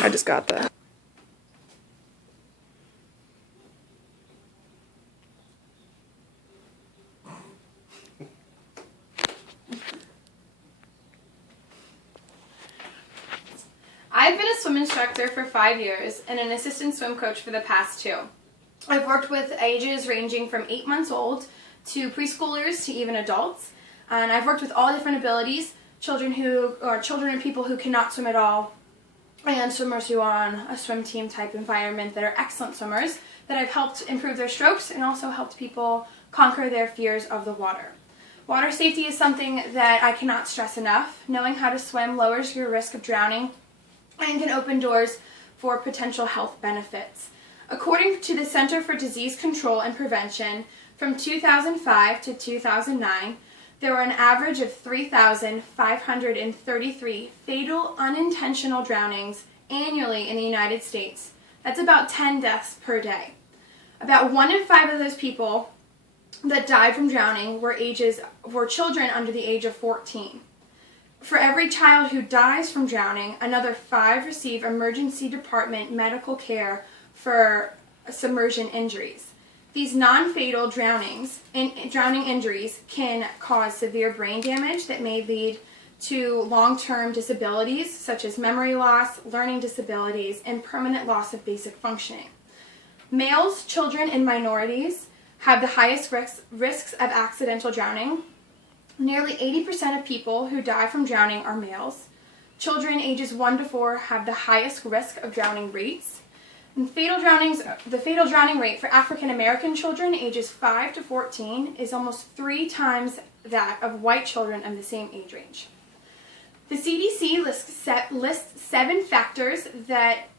I just got that. I've been a swim instructor for 5 years and an assistant swim coach for the past 2. I've worked with ages ranging from 8 months old to preschoolers to even adults, and I've worked with all different abilities, children and people who cannot swim at all, and swimmers who are on a swim team type environment that are excellent swimmers, that I've helped improve their strokes and also helped people conquer their fears of the water. Water safety is something that I cannot stress enough. Knowing how to swim lowers your risk of drowning and can open doors for potential health benefits. According to the Center for Disease Control and Prevention, from 2005 to 2009, there were an average of 3,533 fatal unintentional drownings annually in the United States. That's about 10 deaths per day. About 1 in 5 of those people that died from drowning were children under the age of 14. For every child who dies from drowning, another 5 receive emergency department medical care for submersion injuries. These non-fatal drowning injuries can cause severe brain damage that may lead to long-term disabilities such as memory loss, learning disabilities, and permanent loss of basic functioning. Males, children, and minorities have the highest risks of accidental drowning. Nearly 80% of people who die from drowning are males. Children ages 1 to 4 have the highest risk of drowning rates. And the fatal drowning rate for African American children ages 5 to 14 is almost 3 times that of white children of the same age range. The CDC lists 7 factors that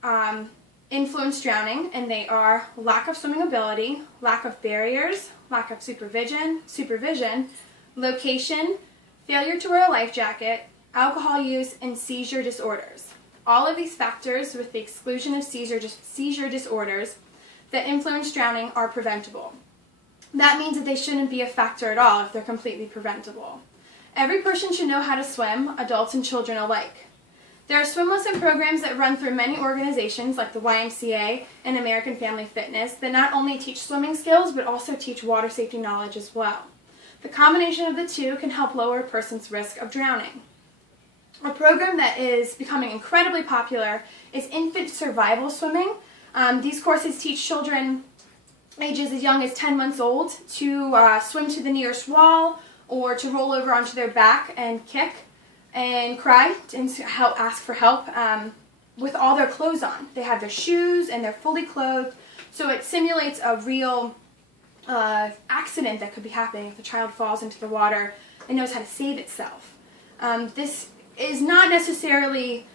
influence drowning, and they are lack of swimming ability, lack of barriers, lack of supervision, location, failure to wear a life jacket, alcohol use, and seizure disorders. All of these factors, with the exclusion of seizure disorders that influence drowning, are preventable. That means that they shouldn't be a factor at all if they're completely preventable. Every person should know how to swim, adults and children alike. There are swim lesson programs that run through many organizations like the YMCA and American Family Fitness that not only teach swimming skills but also teach water safety knowledge as well. The combination of the two can help lower a person's risk of drowning. A program that is becoming incredibly popular is infant survival swimming. These courses teach children ages as young as 10 months old to swim to the nearest wall or to roll over onto their back and kick and cry and ask for help with all their clothes on. They have their shoes and they're fully clothed, so it simulates a real accident that could be happening if a child falls into the water and knows how to save itself. This is not necessarily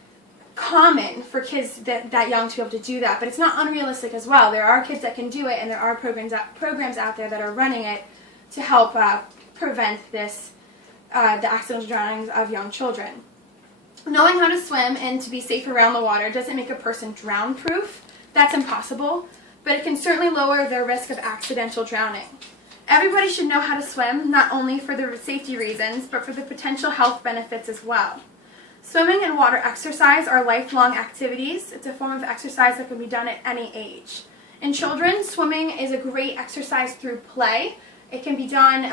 common for kids that young to be able to do that, but it's not unrealistic as well. There are kids that can do it, and there are programs out there that are running it to help prevent this, the accidental drownings of young children. Knowing how to swim and to be safe around the water doesn't make a person drown-proof. That's impossible, but it can certainly lower their risk of accidental drowning. Everybody should know how to swim, not only for the safety reasons, but for the potential health benefits as well. Swimming and water exercise are lifelong activities. It's a form of exercise that can be done at any age. In children, swimming is a great exercise through play. It can be done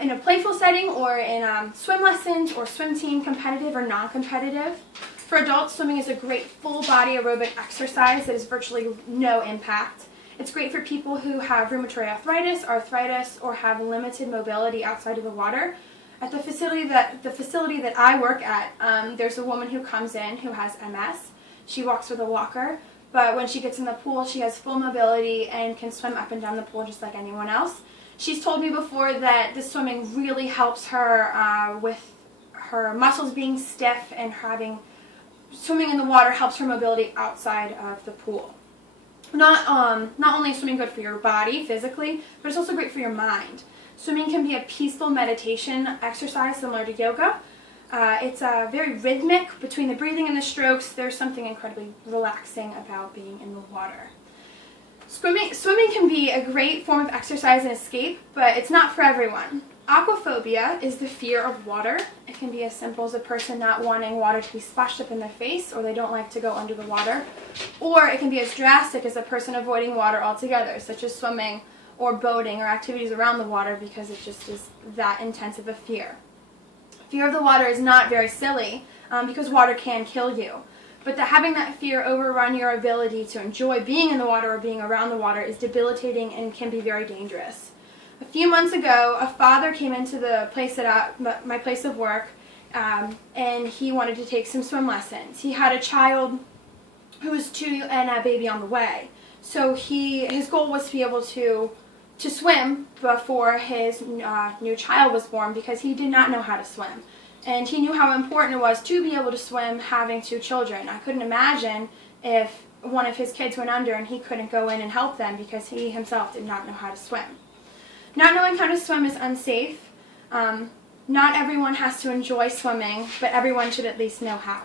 in a playful setting or in swim lessons or swim team, competitive or non-competitive. For adults, swimming is a great full-body aerobic exercise that is virtually no impact. It's great for people who have rheumatoid arthritis, or have limited mobility outside of the water. At the facility that I work at, there's a woman who comes in who has MS. She walks with a walker, but when she gets in the pool, she has full mobility and can swim up and down the pool just like anyone else. She's told me before that the swimming really helps her with her muscles being stiff, and swimming in the water helps her mobility outside of the pool. Not only is swimming good for your body physically, but it's also great for your mind. Swimming can be a peaceful meditation exercise similar to yoga. It's very rhythmic between the breathing and the strokes. There's something incredibly relaxing about being in the water. Swimming can be a great form of exercise and escape, but it's not for everyone. Aquaphobia is the fear of water. It can be as simple as a person not wanting water to be splashed up in their face, or they don't like to go under the water. Or it can be as drastic as a person avoiding water altogether, such as swimming or boating or activities around the water, because it just is that intense of a fear. Fear of the water is not very silly, because water can kill you. But having that fear overrun your ability to enjoy being in the water or being around the water is debilitating and can be very dangerous. A few months ago, a father came into the place my place of work, and he wanted to take some swim lessons. He had a child who was 2 and a baby on the way. So his goal was to be able to swim before his new child was born, because he did not know how to swim. And he knew how important it was to be able to swim having 2 children. I couldn't imagine if one of his kids went under and he couldn't go in and help them because he himself did not know how to swim. Not knowing how to swim is unsafe. Not everyone has to enjoy swimming, but everyone should at least know how.